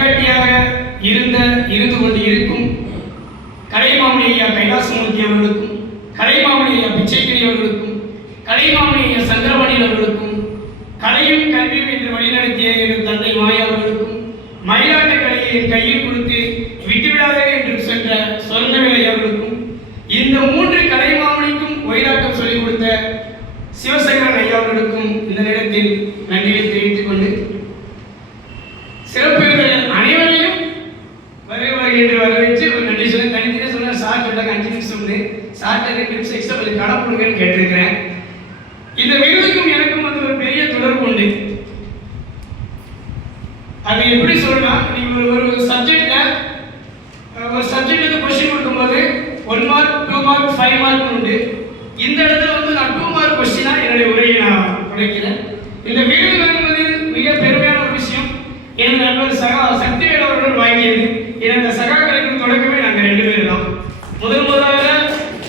வழிகாட்டியாக இருந்த இருந்து கொண்டு இருக்கும் கலைமாமணி ஐயா கைலாசமூர்த்தி அவர்களுக்கும் கலைமாமணி ஐயா பிச்சைக்கிரி அவர்களுக்கும் கலைமாமணி ஐயா சங்கரபாணி அவர்களுக்கும் கலையும் கல்வியும் என்று வழிநடத்திய என் தந்தை மாயா அவர்களுக்கும் மயிலாட்ட கலையை என் கையில் கொடுத்து விட்டுவிடாதே என்று சென்ற சொர்ணவேலை அவர்களுக்கும் இந்த மூன்று கலைமாமணிக்கும் ஒயிலாக்கம் சொல்லிக் கொடுத்த சிவசங்கரன் ஐயா அவர்களுக்கும் இந்த நேரத்தில் நன்றியை தெரிவித்துக் கொண்டு சிறப்பு விருந்தினர் அனைவரையும் வருக வருக என்று வரவேற்று ஒரு நன்றி சொல்லி தனித்தனே சொன்ன சார் சொன்னாங்க அஞ்சு நிமிஷம் வந்து சார்ட்ட ரெண்டு நிமிஷம் எக்ஸ்ட்ரா கொஞ்சம் கடன் கொடுங்கன்னு கேட்டிருக்கிறேன் இந்த விருதுக்கும் எனக்கும் வந்து ஒரு பெரிய தொடர்பு உண்டு அது நீங்கள் ஒரு ஒரு ஒரு சப்ஜெக்ட்டுக்கு கொஸ்டின் கொடுக்கும்போது one mark two mark five mark உண்டு. இந்த இடத்துல வந்து நான் டூ மார்க் கொஸ்டினா என்னுடைய உரையை நான் உடைக்கிறேன். இந்த விருது வாங்குவது மிக பெருமையான ஒரு விஷயம் எனது நண்பர் சகா சக்திவேல் அவர்கள் வாங்கியது. எனது சகாக்களுக்கு தொடக்கமே நாங்கள் ரெண்டு பேரும் தான். முதல் முதலாக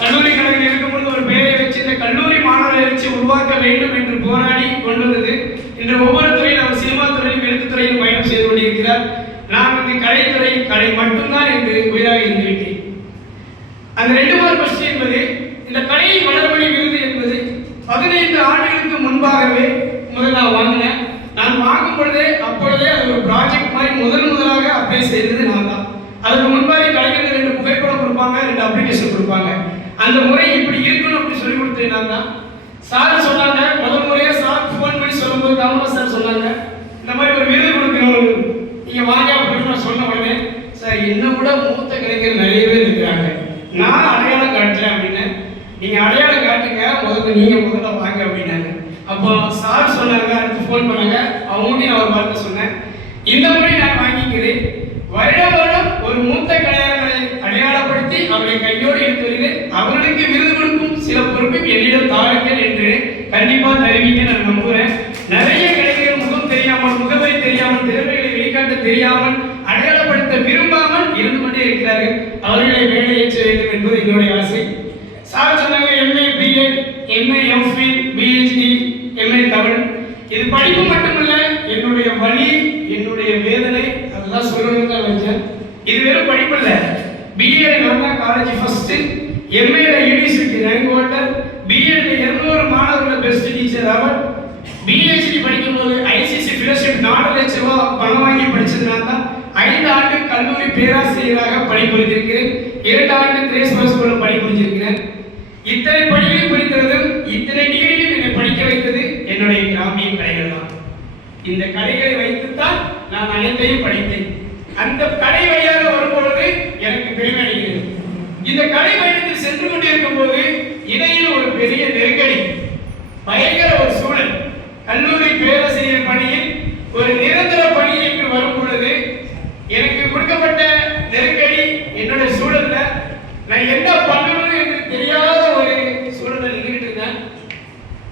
கல்லூரி கழகம் இருக்கும்போது ஒரு பெயரை வச்சு இந்த கல்லூரி மாணவரை வச்சு உருவாக்க வேண்டும் என்று போராடி கொண்டு வந்தது. இன்று ஒவ்வொரு துறையில் அவர் சினிமா துறையிலும் எழுத்துத் துறையிலும் பயணம் செய்து கொண்டிருக்கிறார். நான் வந்து கலைத்துறை கலை மட்டும்தான் என்று உயிராக இருந்துவிட்டேன் அந்த ரெண்டு மூணு கொஸ்டின் என்பது இந்த கலை வளர்வழி விருது என்பது பதினைந்து ஆண்டுகளுக்கு முன்பாகவே முதல் நான் வாங்கினேன். நான் வாங்கும் பொழுதே அப்பொழுதே அது ஒரு ப்ராஜெக்ட் மாதிரி முதல் முதலாக அப்ளை செய்தது நான் தான். அதுக்கு முன்பாக கலைஞர்கள் ரெண்டு புகைப்படம் கொடுப்பாங்க ரெண்டு அப்ளிகேஷன் கொடுப்பாங்க. அந்த முறை இப்படி இருக்கணும் அப்படின்னு சொல்லி கொடுத்தது நான் தான். சார் சொன்னாங்க முதல் முறையாக சார் ஃபோன் பண்ணி சொல்லும்போது காமராஜ் சார் சொன்னாங்க. இந்த மாதிரி ஒரு விருது கொடுக்கணும் நீங்க வாங்க அப்படின்னு சொன்ன உடனே சார் என்ன கூட மூத்த கலைஞர் நிறைய பேர் இருக்கிறாங்க. நான் அடையாளம் காட்டுறேன் அப்படின்னு. நீங்க அடையாளம் காட்டுங்க முதல்ல நீங்க முதல்ல வாங்க அப்படின்னாங்க. அப்போ சார் சொன்னாங்க அடுத்து ஃபோன் பண்ணாங்க. அவங்ககிட்ட நான் ஒரு வார்த்தை சொன்னேன். இந்த முறை நான் வாங்கிக்கிறேன் வருட வருடம் ஒரு மூத்த கலைஞர்களை அடையாளப்படுத்தி அவர்களை கையோடு எடுத்து வருகிறேன் அவர்களுக்கு விருது கொடுக்கும் சில பொறுப்பை என்னிடம் தாருங்கள் என்று கண்டிப்பா தருவீங்க நான் நம்புறேன் நிறைய கலைஞர்கள் முகம் தெரியாமல் முகவரி தெரியாமல் திறமைகளை வெளிக்காட்ட தெரியாமல் அடையாளப்படுத்த விரும்பாமல் இருந்து கொண்டே இருக்கிறார்கள். அவர்களை வேலையேற்ற வேண்டும் என்பது என்னுடைய ஆசை. சார் சொன்னாங்க MA BA MA MPhil PhD MA Tamil. இது படிப்பு மட்டுமல்ல என்னுடைய வழி என்னுடைய வேதனை அதெல்லாம் சொல்லணும் தான் வச்சேன். இது வெறும் படிப்பு பிஏ நான் தான் காலேஜ் ஃபர்ஸ்ட் எம்ஏல யூனிவர்சிட்டி ரேங்க் ஹோல்டர் பிஎட் இருநூறு மாணவர்கள் பெஸ்ட் டீச்சர் அவர் பிஹெச்டி படிக்கும்போது ஐசிசி ஃபெலோஷிப் நாலு லட்சம் ரூபாய் பணம் வாங்கி படிச்சதுனால தான் ஐந்து ஆண்டு கல்லூரி பேராசிரியராக பணிபுரிந்திருக்கிறேன். இரண்டு ஆண்டு திரேஸ் ஸ்கூலில் பணிபுரிஞ்சிருக்கிறேன் இத்தனை பணிகளை புரிந்ததும் இத்தனை டிகிரியும் என்னை படிக்க வைத்தது என்னுடைய கிராமிய கலைகள் தான் இந்த கலைகளை வைத்துத்தான் நான் அனைத்தையும் படித்தேன். அந்த கலை வழியாக வரும்பொழுது எனக்கு பெருமை அடைகிறது. இந்த கலை பயணத்தில் சென்று கொண்டிருக்கும் போது இடையில் ஒரு பெரிய நெருக்கடி. பயங்கர ஒரு சூழல். கல்லூரி பேராசிரியர் பணியில் ஒரு நிரந்தர பணி என்று வரும் பொழுது எனக்கு கொடுக்கப்பட்ட நெருக்கடி என்னுடைய சூழல்ல நான் என்ன பண்ணணும் என்று தெரியாத ஒரு சூழல்ல நின்றுட்டு இருந்தேன்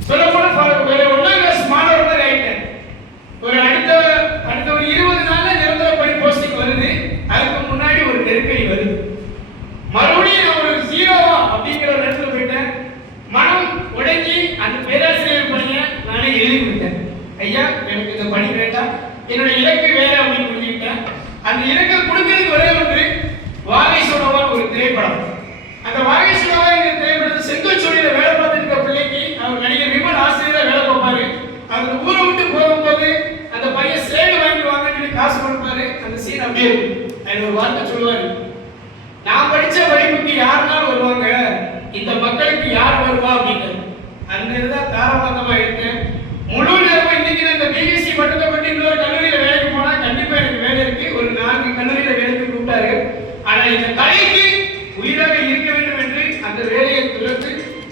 சொல்ல போனா ஒரு ஒன்னாம் கிளாஸ் மாணவர் மாதிரி ஆயிட்டேன் ஒரு அடுத்த அடுத்த ஒரு இருபது நாள்ல நிரந்தர பணி போஸ்டிங் வருது அதுக்கு முன்னாடி ஒரு நெருக்கடி வருது மறுபடியும் நான் ஒரு ஜீரோவா அப்படிங்கிற ஒரு இடத்துல போயிட்டேன் மனம் உடைஞ்சி அந்த பேராசிரியர் பணியை நானே எழுதி கொடுத்தேன் ஐயா எனக்கு இந்த பணி வேண்டாம் என்னோட இலக்கு வேற அப்படின்னு புரிஞ்சுக்கிட்டேன் அந்த இலக்கை கொடுக்கறதுக்கு ஒரே ஒன்று வாகை சோழவான் ஒரு திரைப்படம். அந்த வாகை என்ற திரைப்படத்தை செங்கல் சோழியில வேலை பார்த்துருக்க பிள்ளைக்கு அவர் நடிகர் விமல் ஆசிரியராக வேலை பார்ப்பாரு. அந்த ஊரை விட்டு போகும்போது அந்த பையன் சேடு வாங்கி வாங்கன்னு காசு கொடுப்பாரு. அந்த சீன் அப்படியே அதில் ஒரு வார்த்தை சொல்லுவாரு. நான் படிச்ச படிப்புக்கு யாருனாலும் வருவாங்க? இந்த மக்களுக்கு யார் வருவா? அப்படின்னு அந்த இதுதான் தாரவாந்தமா இருக்கேன் முழு நேரமா இன்னைக்கு நான் இந்த பிஎஸ்சி பட்டத்தை பற்றி இன்னொரு கல்லூரியில வேலைக்கு போனா கண்டிப்பா எனக்கு வேலை இருக்கு ஒரு நான்கு கல்லூரியில வேலைக்கு கூப்பிட்டாரு ஆனா இந்த கலைக்கு உயிராக இருக்க வேண்டும் என்று அந்த வேலையை துறந்து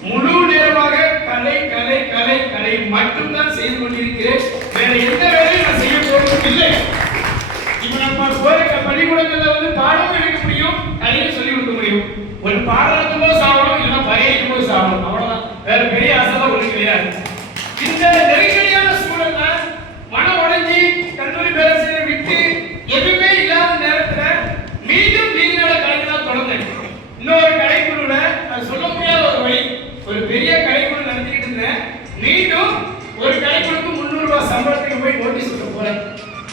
முழு நேரமாக கலை கலை கலை கலை மட்டும்தான் செய்து கொண்டிருக்கிறேன் வேற எந்த வேலையும் நான் செய்ய போறதும் இல்லை. இப்ப நம்ம போற பள்ளிக்கூடங்கள்ல வந்து பாடம் எடுக்க முடியும் கலையும் சொல்லி கொடுக்க முடியும். ஒரு பாடம் நடத்தும் போது சாப்பிடணும் இல்லைன்னா பயிரிடும் போது சாப்பிடணும். அவ்வளவுதான். வேற பெரிய ஆசைலாம் ஒண்ணு கிடையாது. இந்த நெருக்கடியான சூழல்ல மனம் உடைஞ்சி கல்லூரி பேராசிரியர் விட்டு எதுவுமே இல்லாத நேரத்துல மீண்டும் நீங்களோட நீதிநல கலைஞரா தொடர்ந்தேன். இன்னொரு கலைக்குழுல அது சொல்ல முடியாத ஒரு வழி ஒரு பெரிய கலைக்குழு நடத்திக்கிட்டு இருந்தேன். மீண்டும் ஒரு கலைக்குழுக்கு முந்நூறு ரூபாய் சம்பளத்துக்கு போய் நோட்டீஸ் கொடுக்க போறேன்.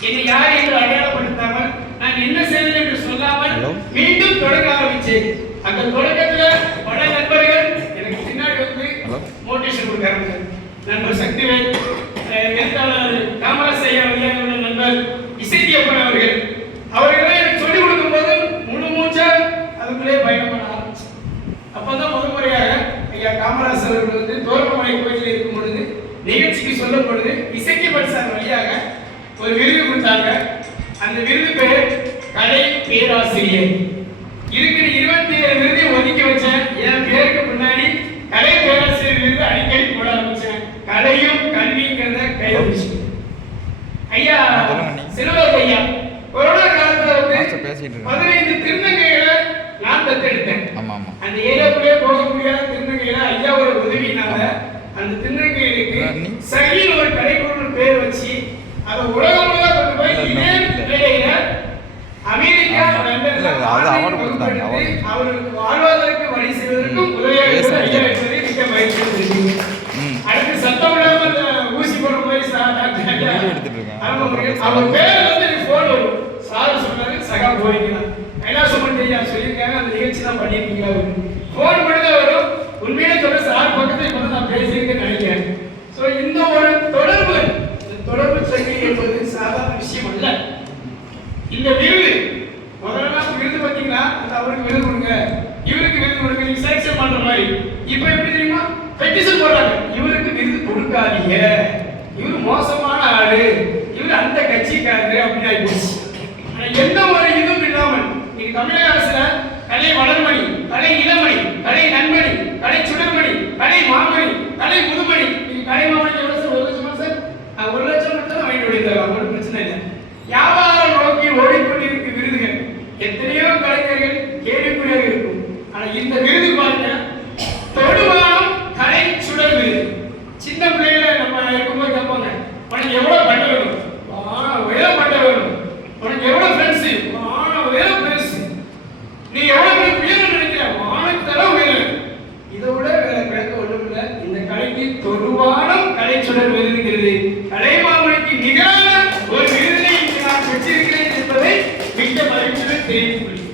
என்னை யார் என்று அடையாளப்படுத்தாமல் நான் என்ன செய்தேன் என்று சொல்லாமல் மீண்டும் தொடங்க ஆரம்பிச்சேன் அந்த தொடக்கத்துல பல நண்பர்கள் எனக்கு பின்னாடி வந்து மோட்டிவேஷன் கொடுக்காங்க நண்பர் சக்திவேல் எழுத்தாளர் ஐயா விளையாட நண்பர் இசைக்கியப்பன் அவர்கள். அவர்களாம் எனக்கு சொல்லிக் கொடுக்கும் போது முழு மூச்சா அதுக்குள்ளே பயணம் ஆரம்பிச்சேன் அப்பதான் முதல் முறையாக ஐயா காமராஜ் அவர்கள் வந்து தோரமலை கோயிலில் இருக்கும் பொழுது நிகழ்ச்சிக்கு சொல்லும் பொழுது இசைக்கியப்பன் சார் வழியாக ஒரு விருது கொடுத்தாங்க அந்த விருது பேர் கலை பேராசிரியர் இருக்கிற இருபத்தி ஏழு விருதை ஒதுக்கி வச்சேன் என் பேருக்கு முன்னாடி கலை பேராசிரியர் விருது அடிக்கடி போட ஆரம்பிச்சேன் கலையும் கல்விங்கிறத கை ஐயா. சிலுவர் ஐயா கொரோனா காலத்துல வந்து. பதினைந்து திருநங்கைகளை நான் தத்தெடுத்தேன் ஆமா ஆமா அந்த ஏரியாக்குள்ளே போக முடியாத திருநங்கையில ஐயாவோட உதவினால அந்த திருநங்கைகளுக்கு? சகின்னு ஒரு கலைக்குழு பேர் வச்சு அதை உலகம் முழுக்க கொண்டு போய் இல்ல, இதே இல்ல. வேலையில அமெரிக்கா ஆமா. லண்டன்ல இல்ல, அது ஆன்லைன் award கொடுத்தாங்க, வகுப்பு எடுத்து award. அவர்களுக்கு வாழ்வதற்கு வழி செய்வதற்கும் உதவியாக பேச இருந்த ஐயா முடியாது. என்பதை மிக்க மகிழ்ச்சி தெரிவிக்கிறேன். ம் அடுத்து சத்தம் இல்லாம அந்த ஊசி போடுற மாதிரி சார் டாக்டர் ஐயா. வீடியோ எடுத்துட்டு இருக்கேன். அவங்க பேர் வந்து எனக்கு ஃபோன் வரும். சார் சொன்னாரு, சகா போறீங்களா? கைலாசம் ஐயா சொல்லியிருக்காங்க, அந்த நிகழ்ச்சி தான் பண்ணியிருக்கீங்களா அப்படின்னு. phone மட்டும் தான் வரும். உண்மையிலே சொல்ல சார் பக்கத்துல இப்பதான் நான் பேசியிருக்கேன்னு நினைக்கிறேன். So, இந்த ஒரு தொடர்பு இந்த தொடர்பு சங்கி என்பது சாதாரண விஷயம் அல்ல இந்த விருது முதல்ல விருது பார்த்தீங்கன்னா அந்த அவருக்கு விருது கொடுங்க இவருக்கு விருது கொடுங்க நீங்க செலக்ஷன் பண்ற மாதிரி இப்போ எப்படி தெரியுமா பெட்டிஷன் போடுறாங்க இவருக்கு விருது கொடுக்காதீங்க இவர் மோசமான ஆளு இவர் அந்த கட்சிக்காரரு அப்படின்னு ஆகி போச்சு ஆனா எந்த ஒரு இதுவும் இல்லாமல் தமிழக அரசுல கலை வளர்மணி கலை இளமணி கலை நன்மணி கலை சுடர்மணி கலை மாமணி கலை முதுமணி நீங்க கலை மாமணி எவ்வளவு சார் ஒரு லட்சமா சார் ஆ, ஒரு லட்சம் மட்டும் தான் வாங்கிட்டு விடுத்தாங்க ஒன்றும் பிரச்சனை இல்லை வியாபார நோக்கில் ஓடிக்கொண்டிருக்கும் விருதுகள் எத்தனையோ கலைஞர்கள் கேள்விக்குறியாக இருக்கும் ஆனா இந்த விருது பாருங்க தொடுவானம் கலை சுடர் விருது சின்ன பிள்ளைகள நம்ம இருக்கும்போது கேட்பாங்க உனக்கு எவ்வளவு பட்ட வேணும் ஆனா உயரம் பட்ட வேணும் உனக்கு எவ்வளவு ஃப்ரெண்ட்ஸ் ஆனா உயரம் பெருசு நீ எவ்வளவு பெரிய உயரம் நினைக்கிற வானக்கு தர உயரம் இதை விட வேற விளக்க ஒண்ணும் இல்ல இந்த கலைக்கு தொடுவானம் கலை சுடர் விருதுங்கிறது கலைமாமணிக்கு நிகரான ஒரு விருதை இங்கு நான் பெற்றிருக்கிறேன் என்பதை எங்க மறைந்தது தெரிவித்துக்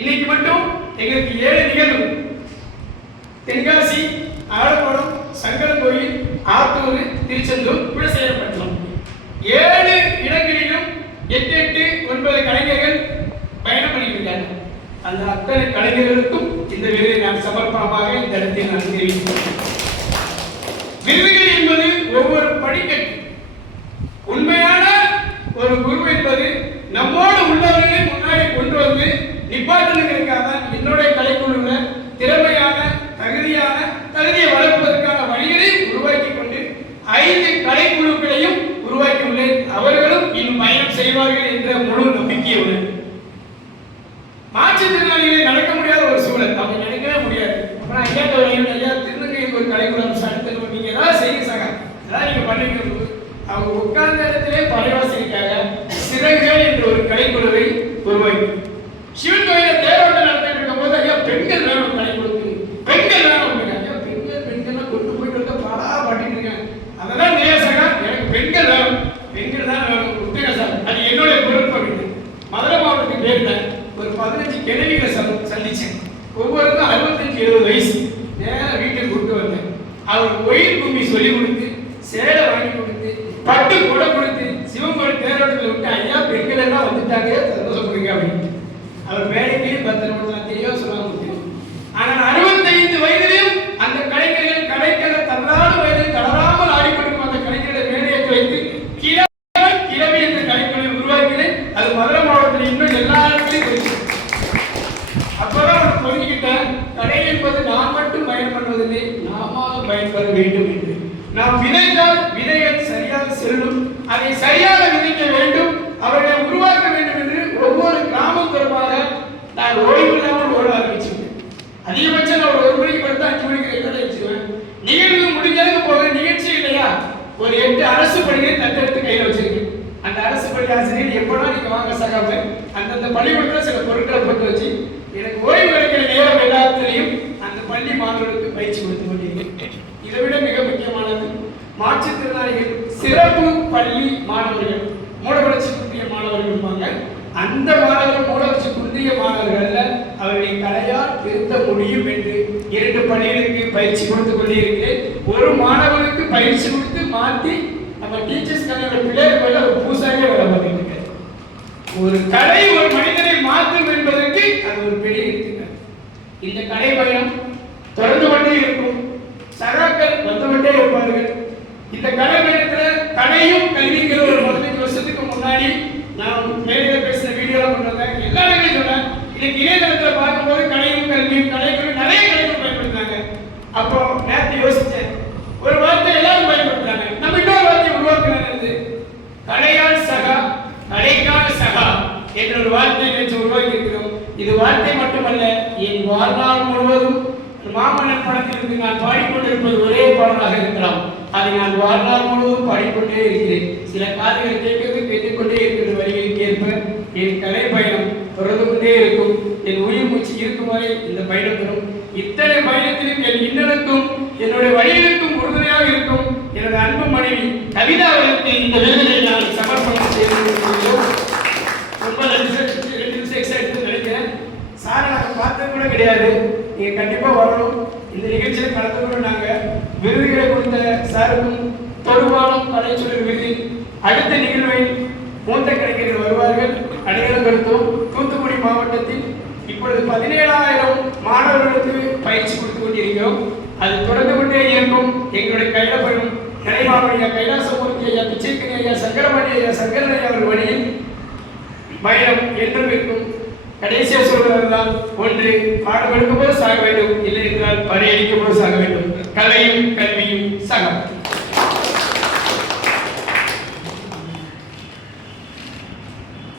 இன்னைக்கு மட்டும் எங்களுக்கு ஏழு நிகழ்வு. தென்காசி ஆலப்பாடம் சங்கரன்கோயில் ஆத்தூர் திருச்செந்தூர் குலசேகரப்பட்டினம் ஏழு இடங்களிலும் எட்டு எட்டு ஒன்பது கலைஞர்கள் பயணம் பண்ணியிருக்காங்க. அந்த அத்தனை கலைஞர்களுக்கும் இந்த விருதை நான் சமர்ப்பணமாக இந்த இடத்தை நான் தெரிவிக்கிறேன் விருதுகள் என்பது ஒவ்வொரு படிக்கட்டு. உண்மையான ஒரு குரு என்பது நம்மோடு உள்ளவர்களை முன்னாடி கொண்டு வந்து நிப்பாட்டணுங்கிறதுக்காக தான் என்னுடைய கலைக்குழுவில் திறமையான தகுதியான தகுதியை வளர்க்க வழிகளை உருவாக்கி கொண்டு ஐந்து கலைக்குழுக்களையும் உருவாக்கி உள்ளேன் அவர்களும் இன்னும் பயணம் செய்வார்கள் என்ற முழு நம்பிக்கையுடன் மாற்றுத்திறனாளிகளை நடக்க முடியாத ஒரு சூழல் அவங்க நினைக்கவே முடியாது அப்புறம் ஐயா தோழிகள் ஐயா திருநங்கைக்கு ஒரு கலைக்குழு அடுத்த நீங்க ஏதாவது செய்யுங்க சகா அதான் நீங்க பண்ணுங்க அவங்க உட்கார்ந்த இடத்திலே பறைவாசிக்காக சிறகுகள் என்ற ஒரு கலைக்குழுவை உருவாக்கி சிவன் கோயில தேரோட்டம் நடத்திட்டு இருக்கும் போது ஐயா பெண்கள் வேணும் கலைக்குழுக்கு பெண்கள் வேணும் அப்படிங்க ஐயா பெண்கள் பெண்கள் கொண்டு போயிட்டு வந்து பாடா பாட்டிட்டு இருக்கேன் அதெல்லாம் இல்லையா சகா எனக்கு பெண்கள் வேணும் பெண்கள் தான் வேணும் விட்டுங்க சார் அது என்னுடைய பொறுப்பு அப்படின்னு மதுரை மாவட்டத்துக்கு போயிருந்தேன் ஒரு பதினஞ்சு கிழவிகளை சந்தி- சந்திச்சேன் ஒவ்வொருக்கும் அறுபத்தஞ்சு எழுபது வயசு நேரா வீட்டுக்கு கூப்பிட்டு வந்தேன் அவருக்கு ஒயில் பூமி சொல்லி கொடுத்து சேலை வாங்கி கொடுத்து பட்டு கொடை கொடுத்து சிவங்கோடு தேரோட்டத்தில் விட்டு ஐயா பெண்கள் என்ன சொல்றீங்க அப்படின்னு அவர் வேலைக்கு பத்திரம் தெரியவோ சொல்லாம முடியும் ஆனால் அறுபத்தைந்து வயதிலும் அந்த கலைஞர்கள் கலைக்கிற தள்ளாடு வயதில் தளராமல் ஆடிக்கொண்டிருக்கும் அந்த கலைஞர்களை மேடையை வைத்து கிழமை கிழமை என்ற கலைக்குழு உருவாக்கினேன் அது மதுரை மாவட்டத்தில் இன்னும் எல்லா இடத்துலையும் போயிடுச்சு அப்பதான் நான் புரிஞ்சுக்கிட்டேன் கடை என்பது நான் மட்டும் பயன் பண்ணுவதில்லை நாம பயன்பெற வேண்டும் என்று நாம் விதைத்தால் விதைகள் சரியாக செல்லும் அதை சரியாக விதைக்க வேண்டும் அவர்களை உருவாக்க வேண்டும் ஒவ்வொரு கிராமம் தொடர்பாக நான் ஓய்வு இல்லாமல் ஓட ஆரம்பிச்சிருக்கேன். அதிகபட்சம் நான் ஒரு ஒரு மணிக்கு படுத்து அஞ்சு மணிக்கு ரெக்கார்ட் வச்சிருவேன் நிகழ்வு முடிஞ்சதுக்கு போகிற நிகழ்ச்சி இல்லையா? ஒரு எட்டு அரசு பள்ளியை தத்தெடுத்து கையில் வச்சிருக்கேன். அந்த அரசு பள்ளி ஆசிரியர் எப்படா நீங்க வாங்க சகாம அந்தந்த பள்ளிக்கூடத்தில் சில பொருட்களை போட்டு வச்சு எனக்கு ஓய்வு கிடைக்கிற நேரம் எல்லாத்துலேயும் அந்த பள்ளி மாணவர்களுக்கு பயிற்சி கொடுத்து கொண்டிருக்கேன். இதை விட மிக முக்கியமானது மாற்றுத்திறனாளிகள் சிறப்பு பள்ளி மாணவர்கள். மூடவளர்ச்சி குன்றிய மாணவர்கள் இருப்பாங்க. அந்த மாணவர்கள் மூலவச்சு குன்றிய மாணவர்கள் அவர்களை கலைய திருத்த முடியும் என்று இரண்டு பள்ளிகளுக்கு பயிற்சி கொடுத்து கொண்டிருக்கிறேன். ஒரு மாணவனுக்கு பயிற்சி கொடுத்து மாற்றி நம்ம டீச்சர்ஸ் கலையோட பிள்ளைகள் மேல ஒரு பூசாரியே வர பார்த்துட்டு ஒரு கலை ஒரு மனிதனை மாற்றும் என்பதற்கு அது ஒரு பெரிய எடுத்துக்காட்டு. இந்த கலை பயணம் தொடர்ந்து கொண்டே இருக்கும். சகாக்கள் வந்து கொண்டே இருப்பார்கள். இந்த கலை பயணத்தில் கலையும் கல்விங்கிற ஒரு பதினஞ்சு வருஷத்துக்கு முன்னாடி நான் மேலே பேசின வீடியோலாம் கொண்டு வந்தேன் எல்லா இடங்களையும் சொன்னேன் இன்னைக்கு இணையதளத்துல பார்க்கும்போது கலையும் கல்வியும் கலைகளும் நிறைய கலைகள் பயன்படுத்துறாங்க. அப்போ நேரத்தை யோசிச்சேன். ஒரு வார்த்தை எல்லாரும் பயன்படுத்துறாங்க. நம்ம இன்னொரு வார்த்தை உருவாக்குறது கலையால் சகா கலைக்கான சகா என்ற ஒரு வார்த்தை நினைச்சு உருவாக்கி இருக்கிறோம் இது வார்த்தை மட்டுமல்ல என் வாழ்நாள் முழுவதும் மாமன்னர் படத்திலிருந்து நான் பாடிக்கொண்டிருப்பது ஒரே பாடலாக இருக்கலாம். அதை நான் வாழ்நாள் முழுவதும் பாடிக்கொண்டே இருக்கிறேன். சில காதுகள் கேட்கிறது கேட்டுக்கொண்டே இருக்கிற வழிகளுக்கு ஏற்ப என் கலை பயணம் தொடர்ந்து கொண்டே இருக்கும். என் உயிர் மூச்சு இருக்கும் வரை இந்த பயணம் தரும் இத்தனை பயணத்திலும் என் இன்னலுக்கும் என்னுடைய வழிகளுக்கும் உறுதுணையாக இருக்கும் எனது அன்பு மனைவி கவிதா அவர்களுக்கு இந்த விருதினை நான் சமர்ப்பணம் செய்து ரொம்ப ரெண்டு நிமிஷம் எக்ஸ்ட்ரா எடுத்து நினைக்கிறேன். சாரை நாங்கள் பார்த்தது கூட கிடையாது. நீங்கள் கண்டிப்பாக வரணும். இந்த நிகழ்ச்சியில் கூட நாங்கள் விருதுகளை கொடுத்த சாருக்கும் தொடுவானம் கலைச்சொல் விருது அடுத்த நிகழ்வை மூத்த கலைஞர்கள் வருவார்கள். அனைவரும் கருத்தும் தூத்துக்குடி மாவட்டத்தில் இப்பொழுது பதினேழாயிரம் மாணவர்களுக்கு பயிற்சி கொடுத்து கொண்டிருக்கிறோம். அது தொடர்ந்து கொண்டே இயங்கும். எங்களுடைய கையிலப்படும் கலைமாமணி கைலாசமூர்த்தி ஐயா பிச்சைக்கணி ஐயா சங்கரமணி ஐயா சங்கரன் ஐயா அவர் வழியில் பயணம் என்றும் இருக்கும். கடைசியாக சொல்வதுதான் ஒன்று பாடம் எடுக்கும் போது சாக வேண்டும். இல்லை என்றால் பரிகரிக்கும் போது சாக வேண்டும். கலையும் கல்வியும் சகம்.